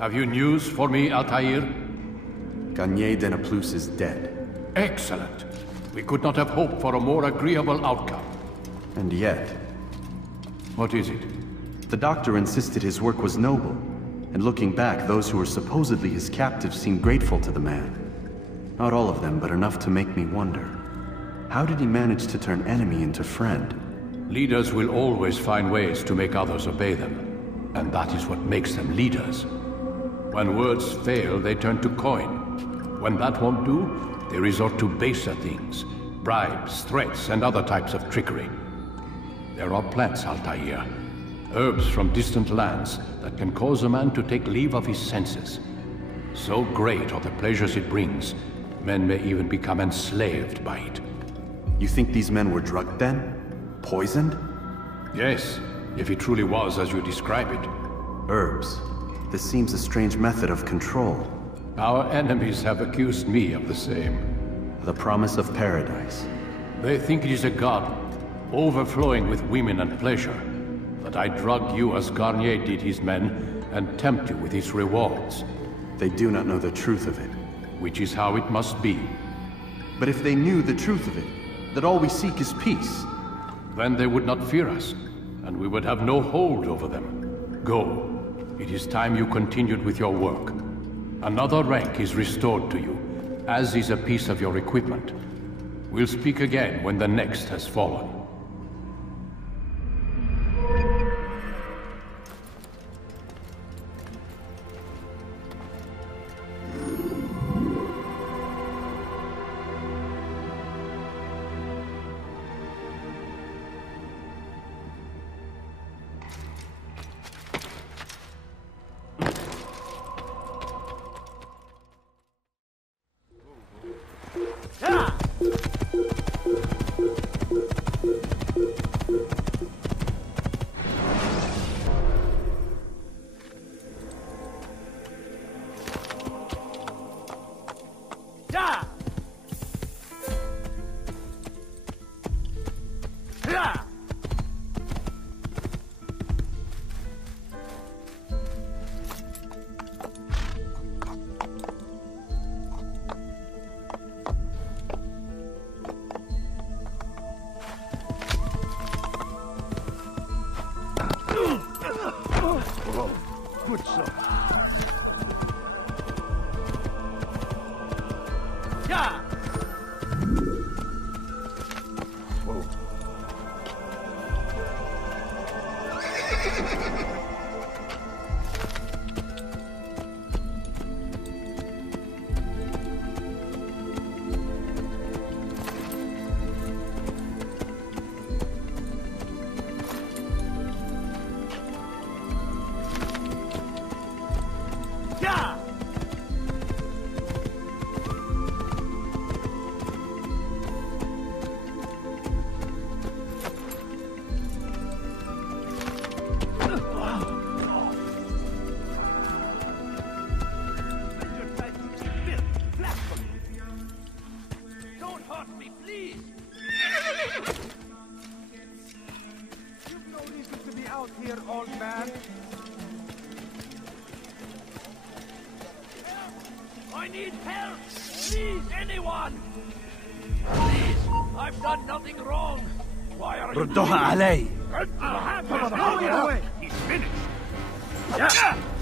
Have you news for me, Altair? Garnier de Naplouse is dead. Excellent. We could not have hoped for a more agreeable outcome. And yet... What is it? The doctor insisted his work was noble. And looking back, those who were supposedly his captives seemed grateful to the man. Not all of them, but enough to make me wonder. How did he manage to turn enemy into friend? Leaders will always find ways to make others obey them. And that is what makes them leaders. When words fail, they turn to coin. When that won't do, they resort to baser things. Bribes, threats, and other types of trickery. There are plants, Altair. Herbs from distant lands that can cause a man to take leave of his senses. So great are the pleasures it brings, men may even become enslaved by it. You think these men were drugged then? Poisoned? Yes, if it truly was as you describe it. Herbs. This seems a strange method of control. Our enemies have accused me of the same. The promise of paradise. They think it is a garden, overflowing with women and pleasure. That I drug you as Garnier did his men, and tempt you with his rewards. They do not know the truth of it. Which is how it must be. But if they knew the truth of it, that all we seek is peace... Then they would not fear us, and we would have no hold over them. Go. It is time you continued with your work. Another rank is restored to you, as is a piece of your equipment. We'll speak again when the next has fallen. Good son. Yeah. Whoa. I need help! Please, anyone! Please, I've done nothing wrong! Why are you... ردوها علي! Away! He's finished!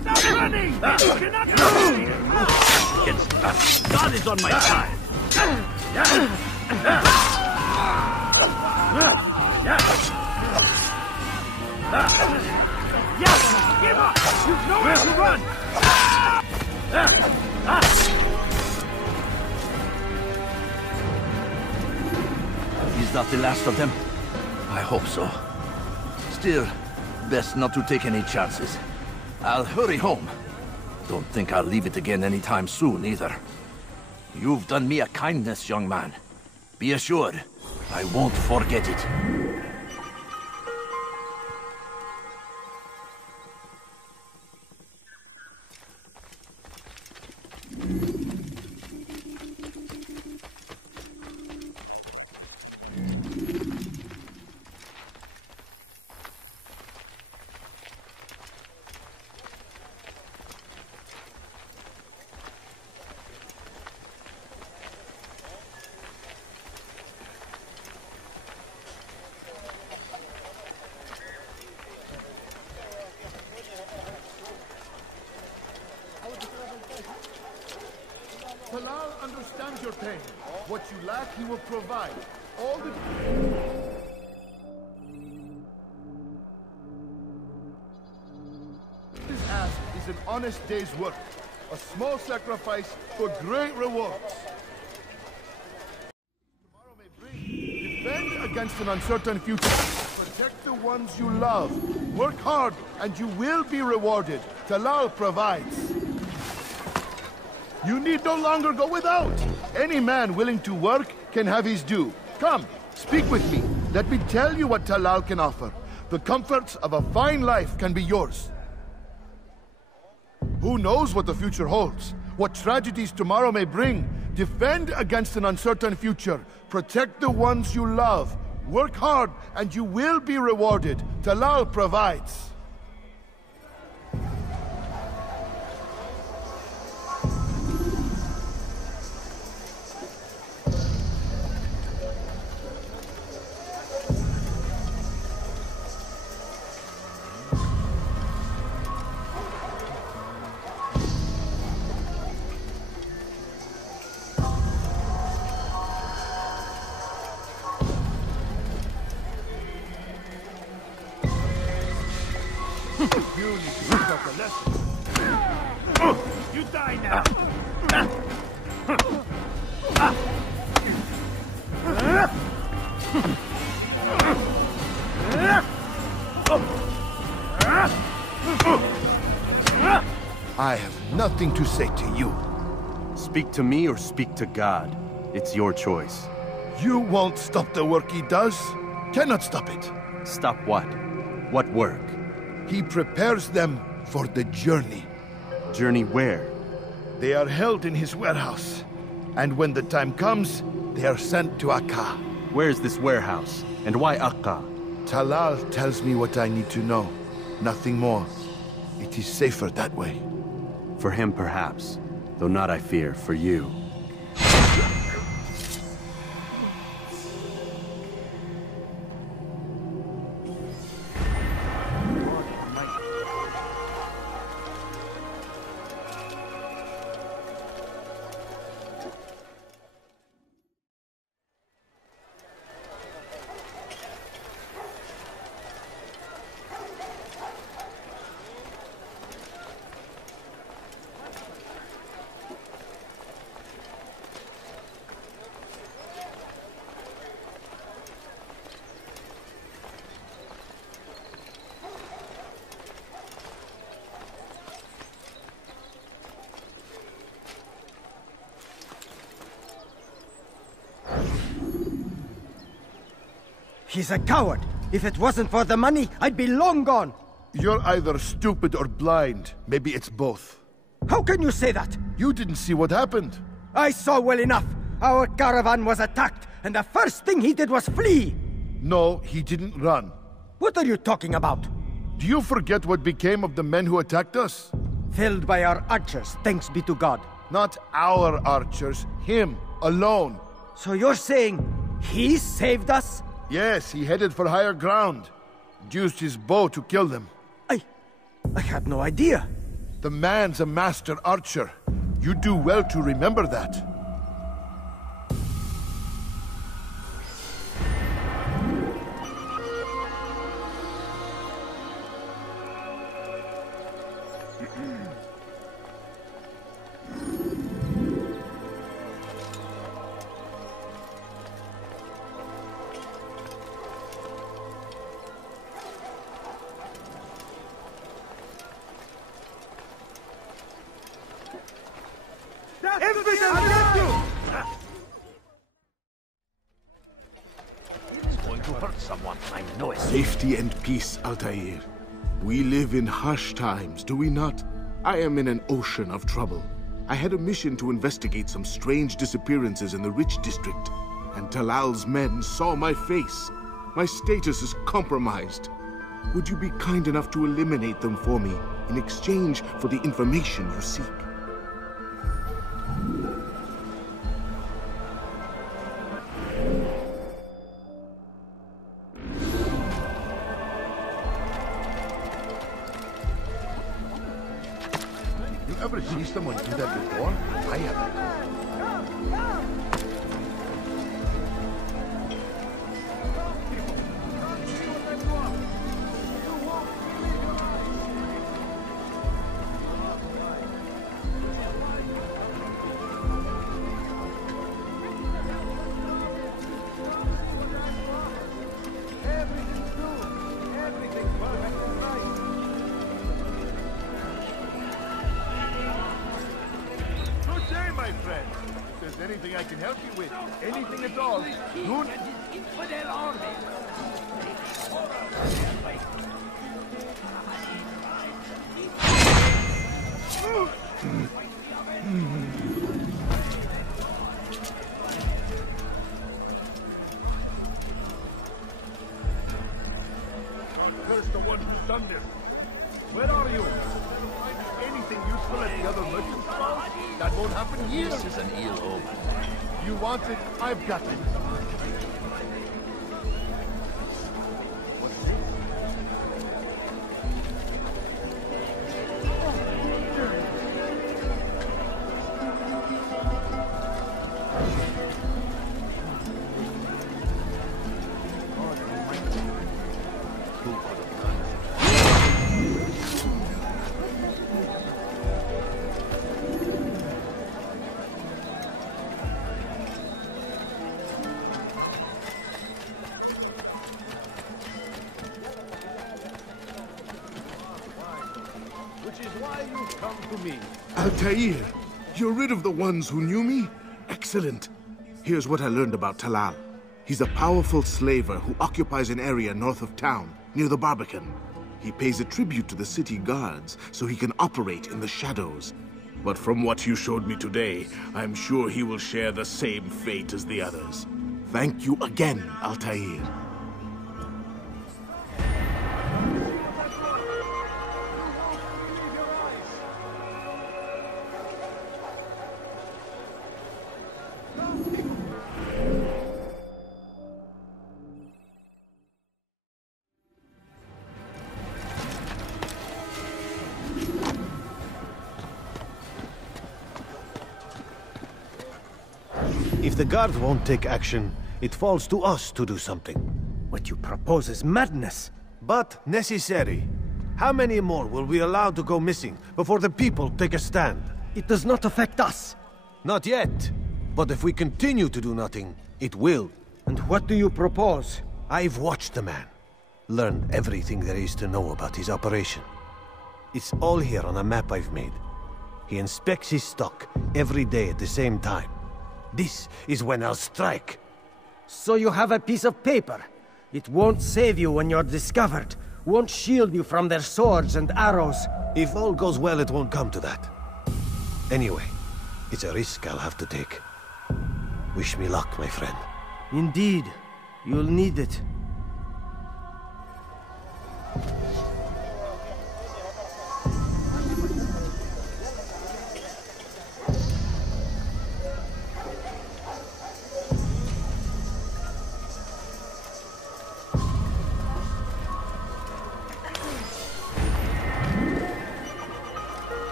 Stop running! You cannot run here! Against us! God is on my side! Give up! You've nowhere to run! Is that the last of them? I hope so. Still, best not to take any chances. I'll hurry home. Don't think I'll leave it again anytime soon, either. You've done me a kindness, young man. Be assured, I won't forget it. Talal understands your pain. What you lack, he will provide. All the... This ask is an honest day's work. A small sacrifice for great rewards. Tomorrow may bring. Defend against an uncertain future. Protect the ones you love. Work hard, and you will be rewarded. Talal provides. You need no longer go without. Any man willing to work can have his due. Come, speak with me. Let me tell you what Talal can offer. The comforts of a fine life can be yours. Who knows what the future holds? What tragedies tomorrow may bring? Defend against an uncertain future. Protect the ones you love. Work hard, and you will be rewarded. Talal provides. You need to pick up a lesson. You die now! I have nothing to say to you. Speak to me or speak to God. It's your choice. You won't stop the work he does. Cannot stop it. Stop what? What work? He prepares them for the journey. Journey where? They are held in his warehouse. And when the time comes, they are sent to ACRE. Where's this warehouse? And why ACRE? Talal tells me what I need to know. Nothing more. It is safer that way. For him, perhaps. Though not, I fear, for you. He's a coward. If it wasn't for the money, I'd be long gone. You're either stupid or blind. Maybe it's both. How can you say that? You didn't see what happened. I saw well enough. Our caravan was attacked, and the first thing he did was flee. No, he didn't run. What are you talking about? Do you forget what became of the men who attacked us? Felled by our archers, thanks be to God. Not our archers, him, alone. So you're saying he saved us? Yes, he headed for higher ground. Used his bow to kill them. I had no idea. The man's a master archer. You do well to remember that. It's going to hurt someone. I know it. Safety and peace, Altair. We live in harsh times, do we not? I am in an ocean of trouble. I had a mission to investigate some strange disappearances in the rich district, and Talal's men saw my face. My status is compromised. Would you be kind enough to eliminate them for me in exchange for the information you seek? You ever see someone do that before? I haven't. my friend. If there's anything I can help you with, anything at all, don't... Infidel army. Curse the one who's done this. Where are you? Anything useful at the other merchant's stall? That won't happen here. This is an ill omen. You want it? I've got it. Altair, you're rid of the ones who knew me? Excellent. Here's what I learned about Talal. He's a powerful slaver who occupies an area north of town, near the Barbican. He pays a tribute to the city guards so he can operate in the shadows. But from what you showed me today, I'm sure he will share the same fate as the others. Thank you again, Altair. If the guard won't take action, it falls to us to do something. What you propose is madness. But necessary. How many more will we allow to go missing before the people take a stand? It does not affect us. Not yet. But if we continue to do nothing, it will. And what do you propose? I've watched the man. Learned everything there is to know about his operation. It's all here on a map I've made. He inspects his stock every day at the same time. This is when I'll strike. So you have a piece of paper. It won't save you when you're discovered. Won't shield you from their swords and arrows. If all goes well, it won't come to that. Anyway, it's a risk I'll have to take. Wish me luck, my friend. Indeed. You'll need it.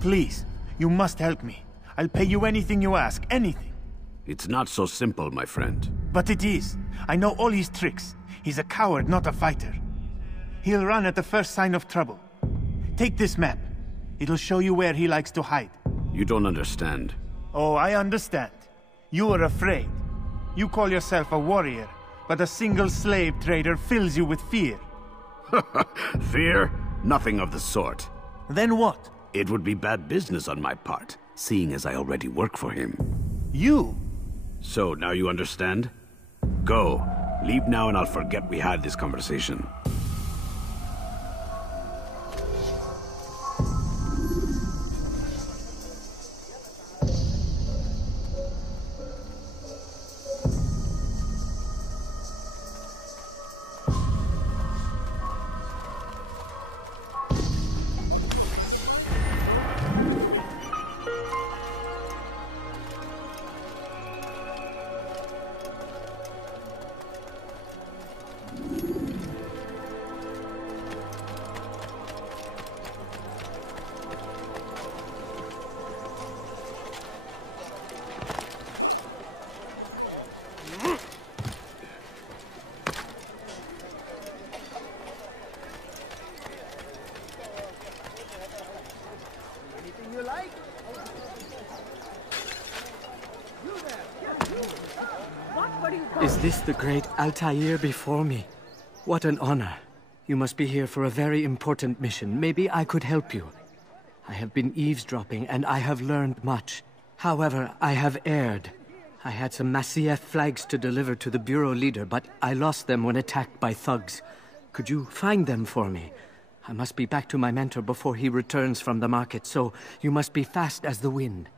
Please, you must help me. I'll pay you anything you ask, anything. It's not so simple, my friend. But it is. I know all his tricks. He's a coward, not a fighter. He'll run at the first sign of trouble. Take this map. It'll show you where he likes to hide. You don't understand. Oh, I understand. You are afraid. You call yourself a warrior, but a single slave trader fills you with fear. Fear? Nothing of the sort. Then what? It would be bad business on my part, seeing as I already work for him. You? So, now you understand? Go. Leave now and I'll forget we had this conversation. Is this the great Altair before me? What an honor. You must be here for a very important mission. Maybe I could help you. I have been eavesdropping and I have learned much. However, I have erred. I had some Masyaf flags to deliver to the bureau leader, but I lost them when attacked by thugs. Could you find them for me? I must be back to my mentor before he returns from the market, so you must be fast as the wind.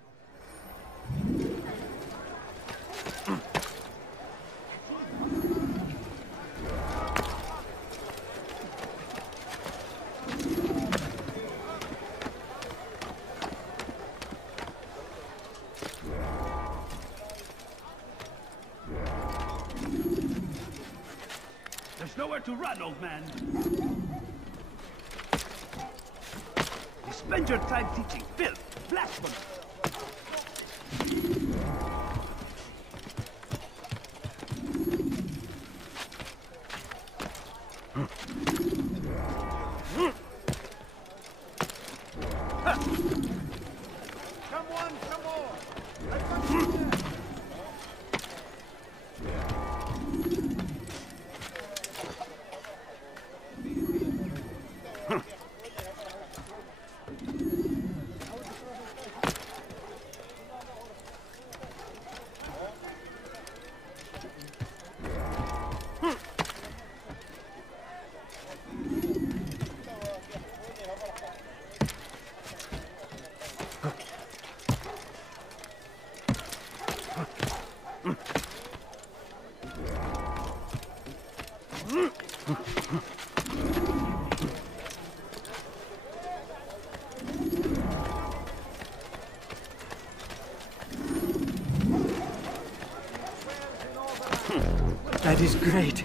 There's nowhere to run, old man. You spend your time teaching filth, blasphemy. That is great.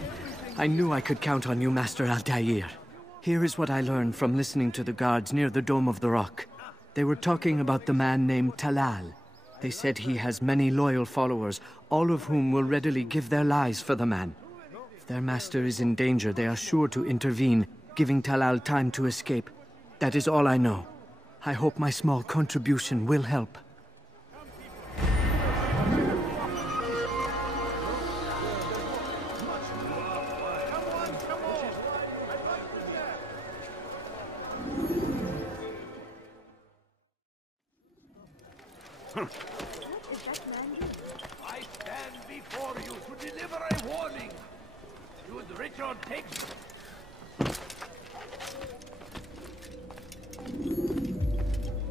I knew I could count on you, Master Altair. Here is what I learned from listening to the guards near the Dome of the Rock. They were talking about the man named Talal. They said he has many loyal followers, all of whom will readily give their lives for the man. If their master is in danger, they are sure to intervene, giving Talal time to escape. That is all I know. I hope my small contribution will help. I stand before you to deliver a warning. Should Richard take...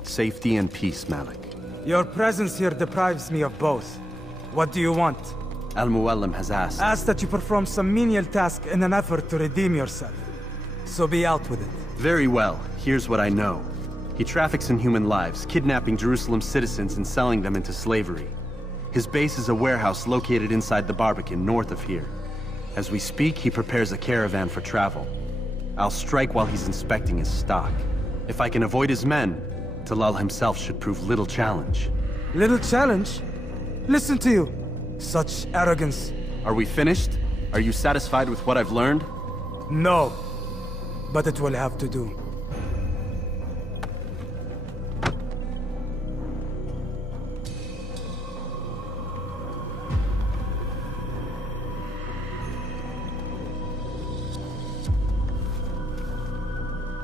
Safety and peace, Malik. Your presence here deprives me of both. What do you want? Al-Muallim has asked... Asked that you perform some menial task in an effort to redeem yourself. So be out with it. Very well. Here's what I know. He traffics in human lives, kidnapping Jerusalem citizens and selling them into slavery. His base is a warehouse located inside the Barbican, north of here. As we speak, he prepares a caravan for travel. I'll strike while he's inspecting his stock. If I can avoid his men, Talal himself should prove little challenge. Little challenge? Listen to you. Such arrogance. Are we finished? Are you satisfied with what I've learned? No. But it will have to do.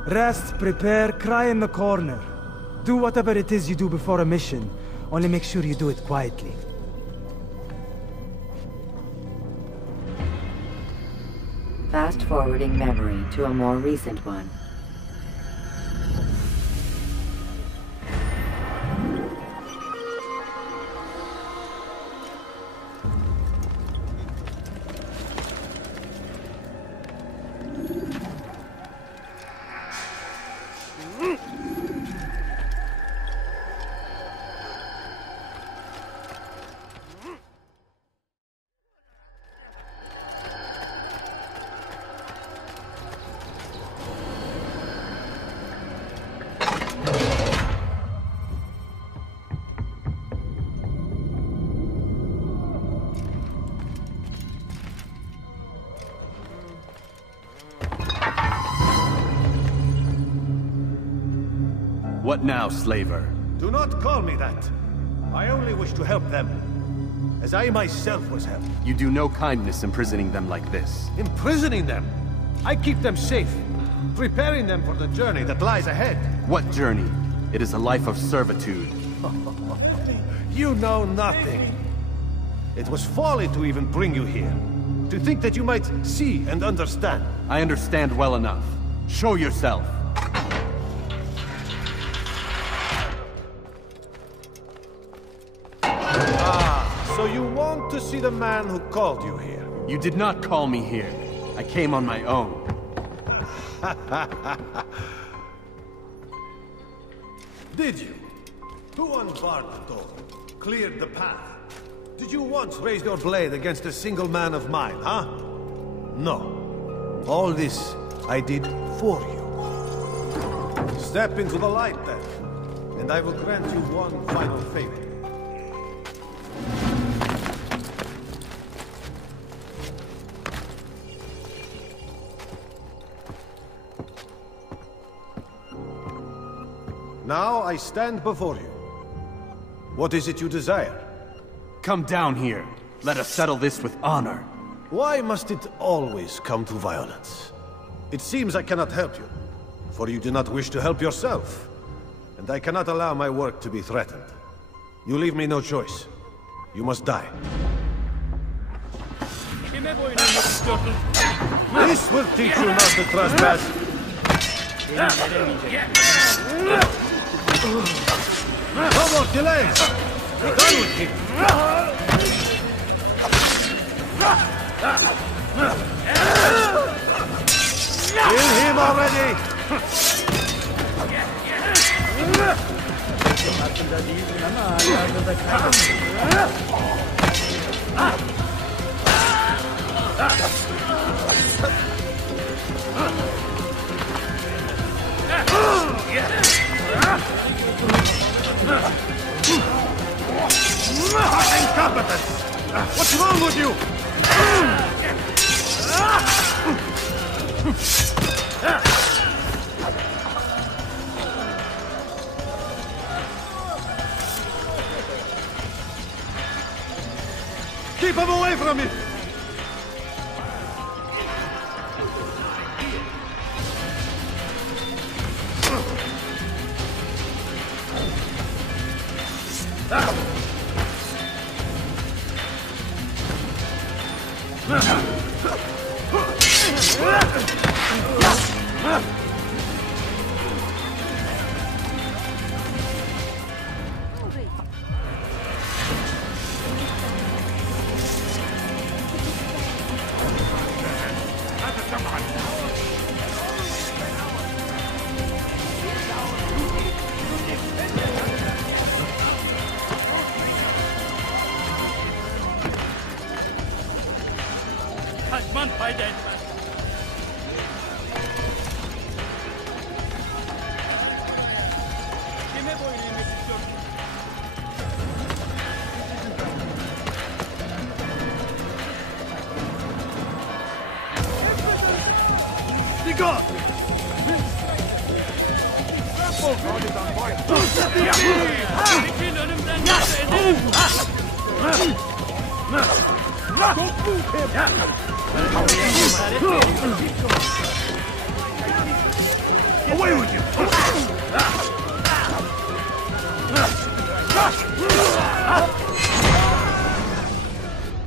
Rest, prepare, cry in the corner. Do whatever it is you do before a mission. Only make sure you do it quietly. Fast-forwarding memory to a more recent one. What now, slaver? Do not call me that. I only wish to help them, as I myself was helped. You do no kindness imprisoning them like this. Imprisoning them? I keep them safe, preparing them for the journey that lies ahead. What journey? It is a life of servitude. You know nothing. It was folly to even bring you here. To think that you might see and understand. I understand well enough. Show yourself. So you want to see the man who called you here? You did not call me here. I came on my own. Did you? Who unbarred the door? Cleared the path? Did you once raise your blade against a single man of mine, huh? No. All this I did for you. Step into the light then, and I will grant you one final favor. Now I stand before you. What is it you desire? Come down here. Let us settle this with honor. Why must it always come to violence? It seems I cannot help you, for you do not wish to help yourself. And I cannot allow my work to be threatened. You leave me no choice. You must die. This will teach you not to trespass. No more delays! We're done with him! Kill him already! Incompetence! What's wrong with you? Keep him away from me! Away with you!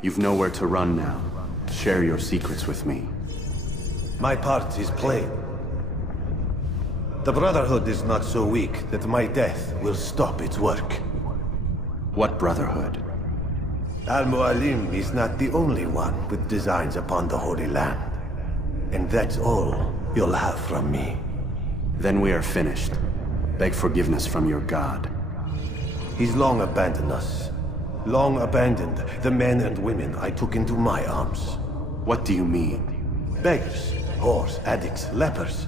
You've nowhere to run now. Share your secrets with me. My part is plain. The Brotherhood is not so weak that my death will stop its work. What Brotherhood? Al-Mualim is not the only one with designs upon the Holy Land. And that's all you'll have from me. Then we are finished. Beg forgiveness from your god. He's long abandoned us. Long abandoned the men and women I took into my arms. What do you mean? Beggars, whores, addicts, lepers.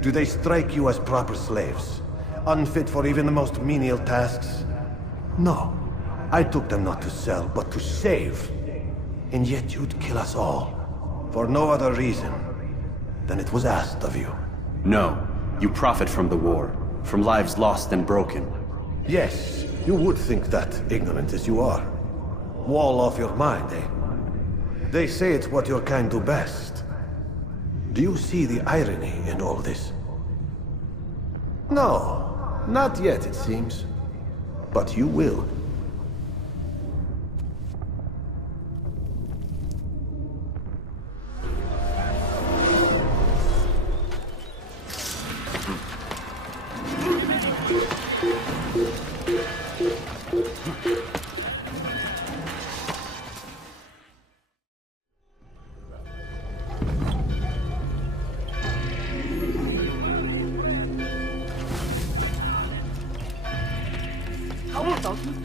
Do they strike you as proper slaves? Unfit for even the most menial tasks? No. I took them not to sell, but to save. And yet you'd kill us all. For no other reason than it was asked of you. No. You profit from the war. From lives lost and broken. Yes, you would think that, ignorant as you are. Wall off your mind, eh? They say it's what your kind do best. Do you see the irony in all this? No, not yet, it seems. But you will.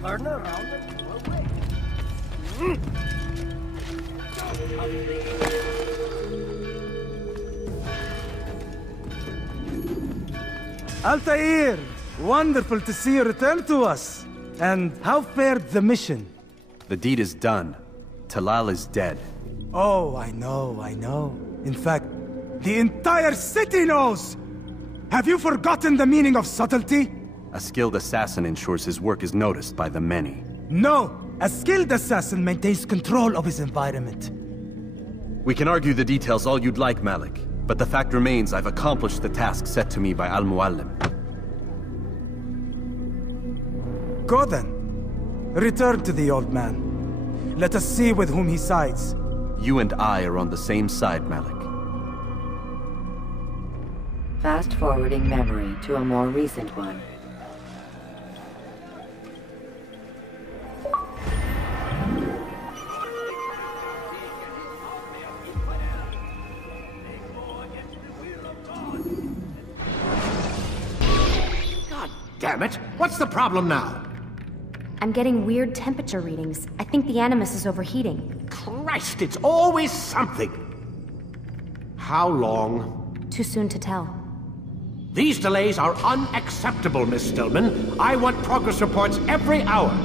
Turn around and go away. Altair! Wonderful to see you return to us. And how fared the mission? The deed is done. Talal is dead. Oh, I know. In fact, the entire city knows! Have you forgotten the meaning of subtlety? A skilled assassin ensures his work is noticed by the many. No! A skilled assassin maintains control of his environment. We can argue the details all you'd like, Malik. But the fact remains I've accomplished the task set to me by Al-Mualim. Go then. Return to the old man. Let us see with whom he sides. You and I are on the same side, Malik. Fast-forwarding memory to a more recent one. Damn it! What's the problem now? I'm getting weird temperature readings. I think the Animus is overheating. Christ, it's always something! How long? Too soon to tell. These delays are unacceptable, Miss Stillman. I want progress reports every hour.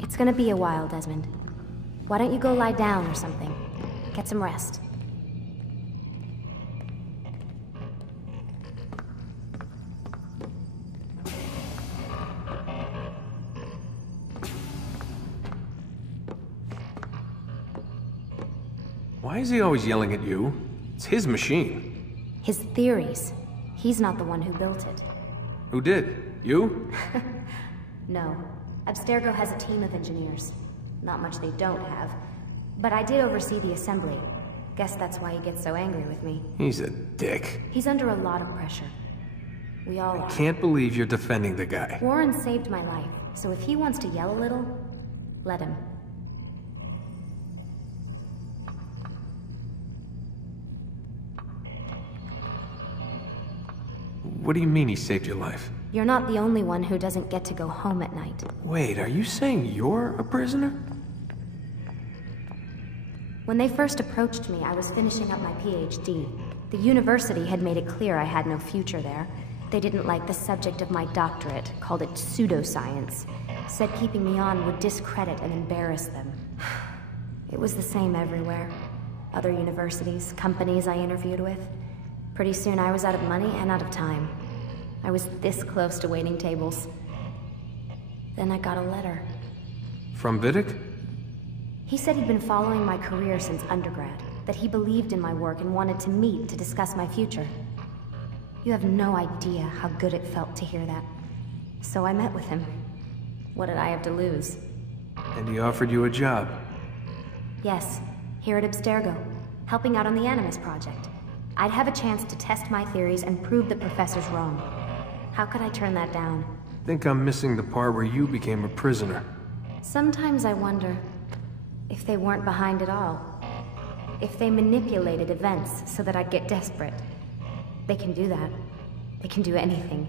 It's gonna be a while, Desmond. Why don't you go lie down or something? Get some rest. Why is he always yelling at you? It's his machine. His theories. He's not the one who built it. Who did? You? No. Abstergo has a team of engineers. Not much they don't have. But I did oversee the assembly. Guess that's why he gets so angry with me. He's a dick. He's under a lot of pressure. We all are. Can't believe you're defending the guy. Warren saved my life, so if he wants to yell a little, let him. What do you mean he saved your life? You're not the only one who doesn't get to go home at night. Wait, are you saying you're a prisoner? When they first approached me, I was finishing up my PhD. The university had made it clear I had no future there. They didn't like the subject of my doctorate, called it pseudoscience. Said keeping me on would discredit and embarrass them. It was the same everywhere. Other universities, companies I interviewed with. Pretty soon I was out of money and out of time. I was this close to waiting tables. Then I got a letter. From Vidic? He said he'd been following my career since undergrad, that he believed in my work and wanted to meet to discuss my future. You have no idea how good it felt to hear that. So I met with him. What did I have to lose? And he offered you a job? Yes, here at Abstergo. helping out on the Animus project. I'd have a chance to test my theories and prove the professor's wrong. How could I turn that down? Think I'm missing the part where you became a prisoner. Sometimes I wonder if they weren't behind it all. If they manipulated events so that I'd get desperate. They can do that. They can do anything.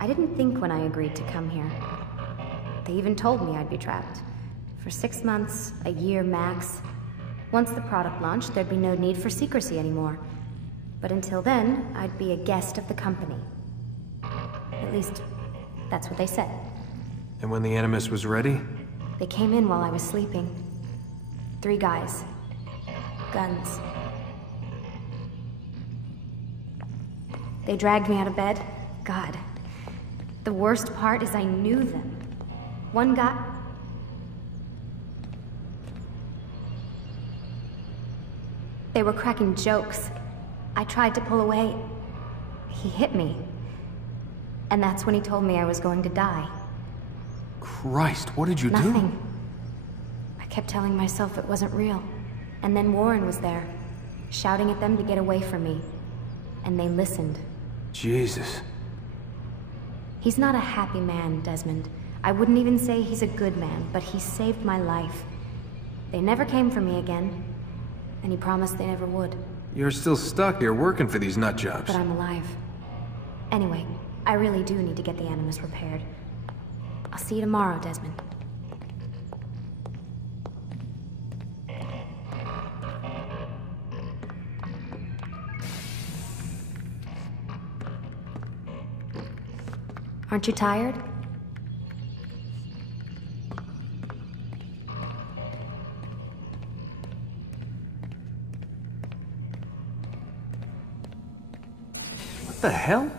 I didn't think when I agreed to come here. They even told me I'd be trapped. For 6 months, a year max. Once the product launched, there'd be no need for secrecy anymore. But until then, I'd be a guest of the company. At least, that's what they said. And when the Animus was ready? They came in while I was sleeping. 3 guys. Guns. They dragged me out of bed. God. The worst part is I knew them. One guy... They were cracking jokes. I tried to pull away. He hit me. And that's when he told me I was going to die. Christ, what did you do? Nothing. I kept telling myself it wasn't real. And then Warren was there, shouting at them to get away from me. And they listened. Jesus. He's not a happy man, Desmond. I wouldn't even say he's a good man, but he saved my life. They never came for me again. And he promised they never would. You're still stuck here working for these nut jobs. But I'm alive. Anyway, I really do need to get the Animus repaired. I'll see you tomorrow, Desmond. Aren't you tired? What the hell?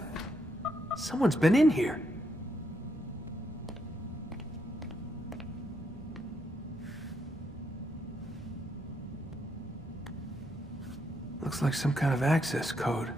Someone's been in here. Looks like some kind of access code.